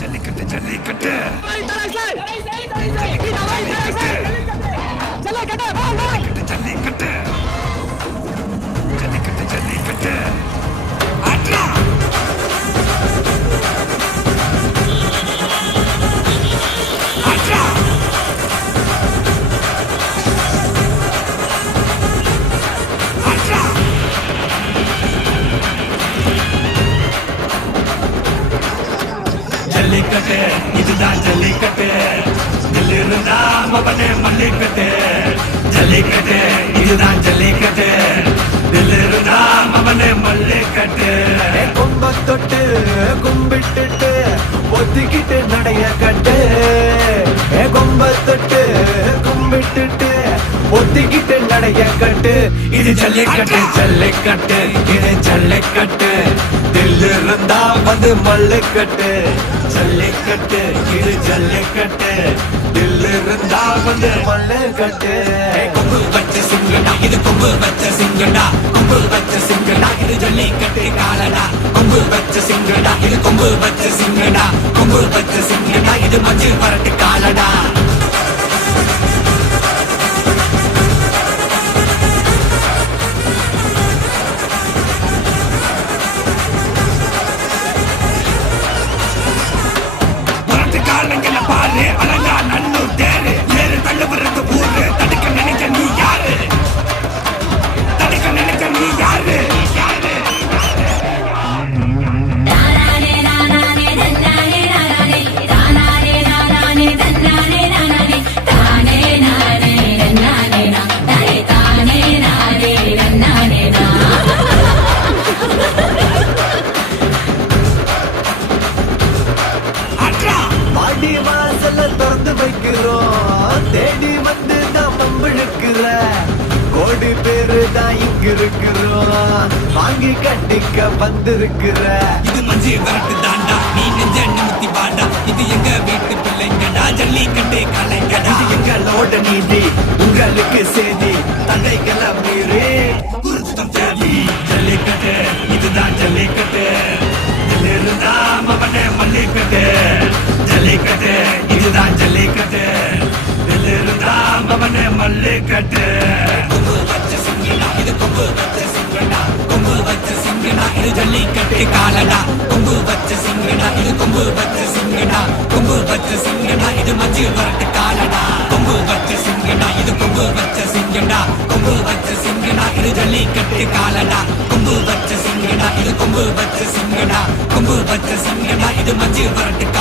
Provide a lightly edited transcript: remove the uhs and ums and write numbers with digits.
ஜல்லிக்கட்டு ஜல்லிக்கட்டு ஜல்லிக்கட்டு ஜல்லிக்கட்டு ஜல்லிக்கட்டு ஜல்லிக்கட்டு ஆட்ரா ஆட்ரா ஆட்ரா ஜல்லிக்கட்டு இதுதான் ஜல்லிக்கட்டு இருந்தா மவனே மல்லிக்கட்டு ஜல்லிக்கட்டு இதுதான் ஜல்லிக்கட்டு இருந்தா மவனே மல்லிக்கட்டு கொம்ப தொட்டு கும்பிட்டுட்டு ஒத்திக்கிட்டு நடைய கட்டு கொம்ப தொட்டு கும்பிட்டுட்டு ஒத்திக்கிட்டு நடைய கட்டு இது ஜல்லிக்கட்டு ஜல்லிக்கட்டு இது ஜல்லிக்கட்டு இருந்தா வந்து மல்லுக்கட்டு ஜல்லிக்கட்டு இது ஜல்லிக்கட்டு இருந்தா வந்து மல்லுக்கட்டு கொம்பு வச்ச சிங்கடா இது கொம்பு வச்ச சிங்கடா கொம்பு வச்ச சிங்கடா இது ஜல்லிக்கட்டு காலடா கொம்பு வச்ச சிங்கடா இது கொம்பு வச்ச சிங்கடா கொம்பு வச்ச சிங்கடா இது மஞ்சள் பரட்டு காலடா காலங்கள பாரு அழகா நல்லூர் தேரு ஏறு தள்ளுபுறது ஊரு தடுக்க நினைக்க நீ யாரு தடுக்க நினைக்க நீ யாரு திறந்து வைக்கிறோம் தேடி வந்து நாம் பம்பிழுக்கிற கோடி பேரு தான் இங்க இருக்கிறோம் வாங்கி கட்டிக்க வந்திருக்கிற இது மஞ்சு வரட்டு தாண்டா நீ நெஞ்ச நிமித்தி வாடா இது எங்க வீட்டு பிள்ளைங்கடா ஜல்லிக்கட்டு கலைங்கடா இது எங்களோட நீதி உங்களுக்கு செய்தி தந்தைகளை மீறி குருத்தம் தேதி ஜல்லிக்கட்டு இதுதான் ஜல்லிக்கட்டு இருந்தா மவனே மல்லிக்கட்டு ஜல்லிக்கட்டு இதுதான் ஜல்லிக்கட்டு இருந்தா மவனே மல்லிக்கட்டு கொம்பு வச்ச சிங்கடா இது கொம்பு வச்ச சிங்கடா கொம்பு வச்ச சிங்கடா இது ஜல்லிக்கட்டு காலடா கொம்பு வச்ச சிங்கடா இது கொம்பு வச்ச சிங்கடா கொம்பு வச்ச சிங்கடா இது மஞ்சள் வரட்டு காலடா கொம்பு வச்ச சிங்கடா இது கொம்பு வச்ச சிங்கடா கொம்பு வச்ச சிங்கடா இது ஜல்லிக்கட்டு காலடா கொம்பு வச்ச சிங்கடா இது கொம்பு வச்ச சிங்கடா கொம்பு வச்ச சிங்கடா இது மஞ்சள் வரட்டு